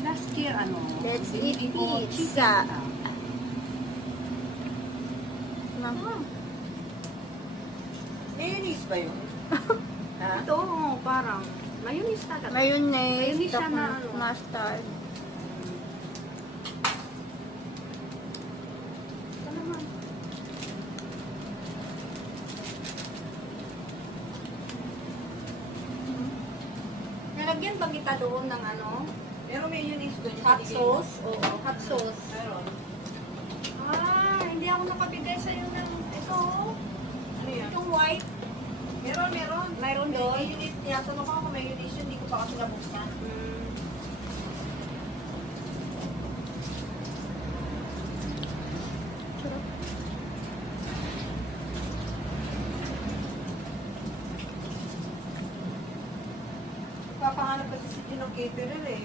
Last year, ano, Let's binili eat ko pizza. chicken. Mayonnaise ba yun? Ha? Ito, parang, mayonnaise talaga. Mayonnaise, Mayonnaise siya tapos na ano. mustard. Ito naman. Nalagyan ba kita doon ng ano? Pero mayonnaise doon. Hot sauce? Oo, hot sauce. Meron. Hindi ako nakabigay sa'yo ng ito. Ano yan? Itong white. Meron. Mayroon doon? Mayonnaise. Tinatanong ko kung mayonnaise yun. Hindi ko pa kasi nabuksan. Sarap. Papahanap kasi si Tino caterer eh.